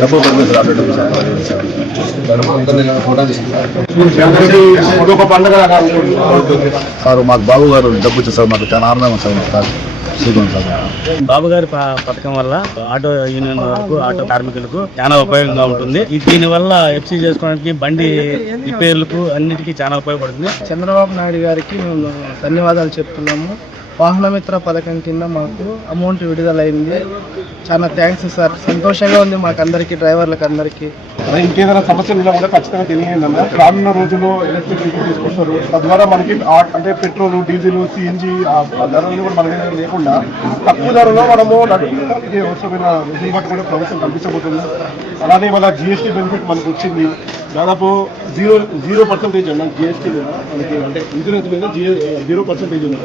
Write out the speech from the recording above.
డబ్బు permission sir మాకు బాబు గారు డబ్బు ఇచ్చారు సార్. మాకు చాలా ఆనందంగా సార్. బాబు గారి పథకం వల్ల ఆటో యూనియన్ వరకు ఆటో కార్మికులకు చాలా ఉపయోగంగా ఉంటుంది. దీని వల్ల ఎఫ్సీ చేసుకోవడానికి బండి రిపేర్లకు అన్నిటికీ చాలా ఉపయోగపడుతుంది. చంద్రబాబు నాయుడు గారికి మేము ధన్యవాదాలు చెప్తున్నాము. వాహన మిత్ర పథకం కింద మాకు అమౌంట్ విడుదలైంది. చాలా థ్యాంక్స్ సార్. సంతోషంగా ఉంది మాకు అందరికీ, డ్రైవర్లకు అందరికీ. ఇంకేదైనా సమస్యలు ఉన్నా కూడా ఖచ్చితంగా తెలియజేయండి. రానున్న రోజుల్లో ఎలక్ట్రిక్ వెహికల్ తీసుకొస్తారు. తద్వారా మనకి అంటే పెట్రోల్, డీజిల్, సిఎన్జి ధరలు కూడా మన దగ్గర లేకుండా తక్కువ ధరలో మనము నడుపుకోవడానికి అవసరమైన వెసులుబాటు కూడా ప్రభుత్వం కల్పించబోతుంది. అలానే మన జిఎస్టీ బెనిఫిట్ మనకు వచ్చింది. దాదాపు 0% అన్న జిఎస్టీ మీద మనకి, అంటే ఇన్సూరెన్స్ మీద 0% ఉంది.